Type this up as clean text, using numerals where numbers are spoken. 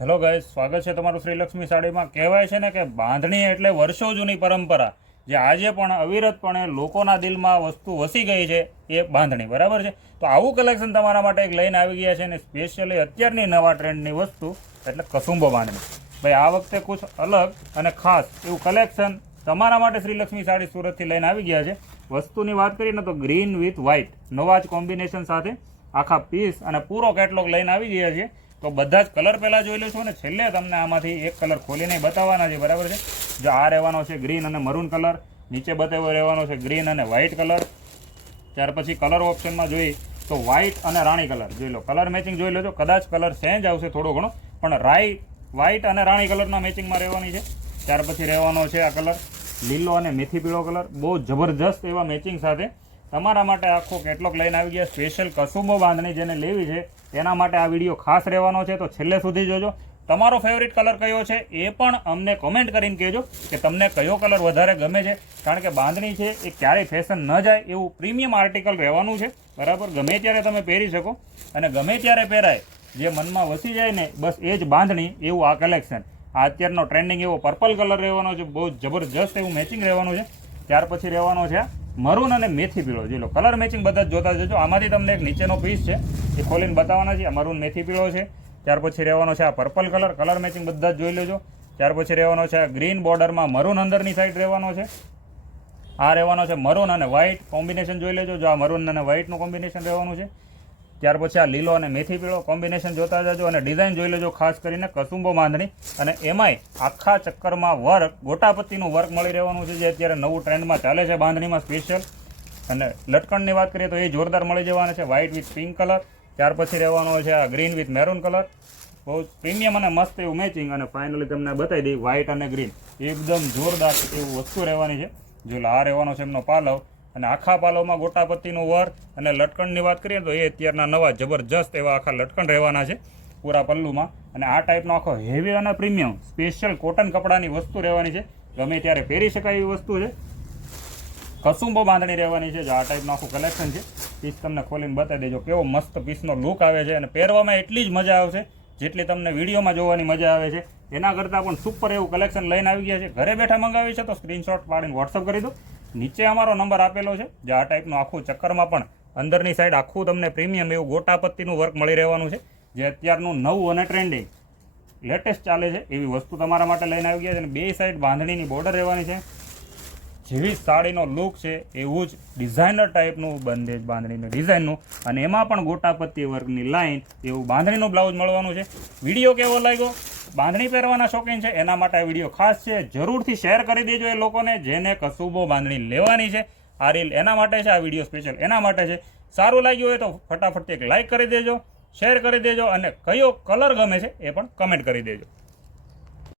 Hello guys, સ્વાગત છે તમારું શ્રીલક્ષ્મી સાડીમાં. કહેવાય છે ને કે બાંધણી એટલે વર્ષો જૂની પરંપરા, જે આજે પણ અવિરતપણે લોકોના દિલમાં વસ્તુ વસી ગઈ છે, એ બાંધણી. બરાબર છે? તો આવું કલેક્શન તમારા માટે એક લઈને આવી ગયા છે, અને સ્પેશિયલી અત્યારની નવા ટ્રેન્ડની વસ્તુ એટલે કસુંબો બાંધણી. ભાઈ, આ વખતે કુછ અલગ અને ખાસ એવું કલેક્શન તમારા માટે શ્રીલક્ષ્મી સાડી સુરતથી લઈને આવી ગયા છે. વસ્તુની વાત કરીએ ને તો ગ્રીન વિથ વ્હાઇટ નવા જ કોમ્બિનેશન સાથે આખા પીસ અને પૂરો કેટલોગ લઈને આવી ગયા છે. તો બધા જ કલર પહેલાં જોઈ લઈશું અને છેલ્લે તમને આમાંથી એક કલર ખોલીને બતાવવાના છે. બરાબર છે? જો આ રહેવાનો છે ગ્રીન અને મરૂન કલર, નીચે બતાવ્યો રહેવાનો છે ગ્રીન અને વ્હાઇટ કલર. ત્યાર પછી કલર ઓપ્શનમાં જોઈએ તો વ્હાઇટ અને રાણી કલર જોઈ લો. કલર મેચિંગ જોઈ લેજો, કદાચ કલર ચેન્જ આવશે થોડો ઘણો, પણ વ્હાઇટ અને રાણી કલરના મેચિંગમાં રહેવાની છે. ત્યાર પછી રહેવાનો છે આ કલર લીલો અને મેથી પીળો કલર. બહુ જબરજસ્ત એવા મેચિંગ સાથે તમારા માટે આખો કેટલોગ લઈને આવી ગયા. સ્પેશિયલ કસુંબો બાંધણી જેને લેવી છે એના માટે આ વિડીયો ખાસ રહેવાનો છે, તો છેલ્લે સુધી જોજો. તમારો ફેવરિટ કલર કયો છે એ પણ અમને કોમેન્ટ કરીને કહેજો કે તમને કયો કલર વધારે ગમે છે, કારણ કે બાંધણી છે એ ક્યારેય ફેશન ન જાય એવું પ્રીમિયમ આર્ટિકલ રહેવાનું છે. બરાબર? ગમે ત્યારે તમે પહેરી શકો અને ગમે ત્યારે પહેરાય, જે મનમાં વસી જાય ને બસ એ જ બાંધણી, એવું આ કલેક્શન. આ અત્યારનો ટ્રેન્ડિંગ એવો પર્પલ કલર રહેવાનો છે, બહુ જબરજસ્ત એવું મેચિંગ રહેવાનું છે. ત્યાર પછી રહેવાનો છે મરૂન અને મેથી પીળો. જોઈ લો, કલર મેચિંગ બધા જ જોતા જજો. આમાંથી તમને એક નીચેનો પીસ છે એ ખોલીને બતાવવાના છે. આ મરૂન મેથી પીળો છે. ત્યાર પછી રહેવાનો છે આ પર્પલ કલર. કલર મેચિંગ બધા જ જોઈ લેજો. ત્યાર પછી રહેવાનો છે આ ગ્રીન બોર્ડરમાં મરૂન અંદરની સાઈડ રહેવાનો છે. આ રહેવાનો છે મરૂન અને વ્હાઇટ કોમ્બિનેશન જોઈ લેજો. જો આ મરૂન અને વ્હાઇટનું કોમ્બિનેશન રહેવાનું છે. ત્યાર પછી આ લીલો અને મેથી પીળો કોમ્બિનેશન જોતા જજો, અને ડિઝાઇન જોઈ લેજો ખાસ કરીને કસુંબો બાંધણી. અને એમાંય આખા ચક્કરમાં વર્ક, ગોટાપત્તીનું વર્ક મળી રહેવાનું છે, જે અત્યારે નવું ટ્રેન્ડમાં ચાલે છે બાંધણીમાં સ્પેશિયલ. અને લટકણની વાત કરીએ તો એ જોરદાર મળી જવાના છે, વ્હાઇટ વિથ પિંક કલર. ત્યાર પછી રહેવાનો છે આ ગ્રીન વિથ મેરૂન કલર. બહુ પ્રીમિયમ અને મસ્ત એવું મેચિંગ. અને ફાઇનલી તમને બતાવી દઈ વ્હાઇટ અને ગ્રીન એકદમ જોરદાર એવું વસ્તુ રહેવાની છે. જો આ રહેવાનો છે એમનો પાલવ, અને આખા પાલવમાં ગોટાપત્તીનું વર્ક. અને લટકણની વાત કરીએ તો એ અત્યારના નવા જબરજસ્ત એવા આખા લટકણ રહેવાના છે પૂરા પલ્લુમાં. અને આ ટાઈપનો આખો હેવી અને પ્રીમિયમ સ્પેશિયલ કોટન કપડાની વસ્તુ રહેવાની છે, ગમે ત્યારે પહેરી શકાય એવી વસ્તુ છે. કસુંબો બાંધણી રહેવાની છે. જો આ ટાઈપનું આખું કલેક્શન છે. પીસ તમને ખોલીને બતાવી દેજો કેવો મસ્ત પીસનો લુક આવે છે, અને પહેરવામાં એટલી જ મજા આવશે જેટલી તમને વિડીયોમાં જોવાની મજા આવે છે. એના કરતાં પણ સુપર એવું કલેક્શન લઈને આવી ગયા છે. ઘરે બેઠા મંગાવી છે તો સ્ક્રીનશોટ પાડીને વોટ્સઅપ કરી દો. નીચે અમારો નંબર આપેલો છે. જે આ ટાઈપનું આખું ચક્કરમાં પણ અંદરની સાઈડ આખું તમને પ્રીમિયમ એવું ગોટાપત્તીનું વર્ક મળી રહેવાનું છે, જે અત્યારનું નવું અને ટ્રેન્ડિંગ લેટેસ્ટ ચાલે છે એવી વસ્તુ તમારા માટે લઈને આવી ગયા છે. અને બે સાઈડ બાંધણીની બોર્ડર રહેવાની છે. જેવી સાડીનો લુક છે એવું જ ડિઝાઇનર ટાઈપનું બંધેજ બાંધણીનું ડિઝાઇનનું, અને એમાં પણ ગોટાપત્તી વર્કની લાઇન એવું બાંધણીનું બ્લાઉઝ મળવાનું છે. વિડીયો કેવો લાગ્યો? બાંધણી પહેરવાના શોખીન છે એના માટે આ વિડીયો ખાસ છે. જરૂરથી શેર કરી દેજો એ લોકોને જેને કસુંબો બાંધણી લેવાની છે. આ રીલ એના માટે છે, આ વિડીયો સ્પેશિયલ એના માટે છે. સારું લાગ્યું હોય તો ફટાફટ એક લાઇક કરી દેજો, શેર કરી દેજો, અને કયો કલર ગમે છે એ પણ કમેન્ટ કરી દેજો.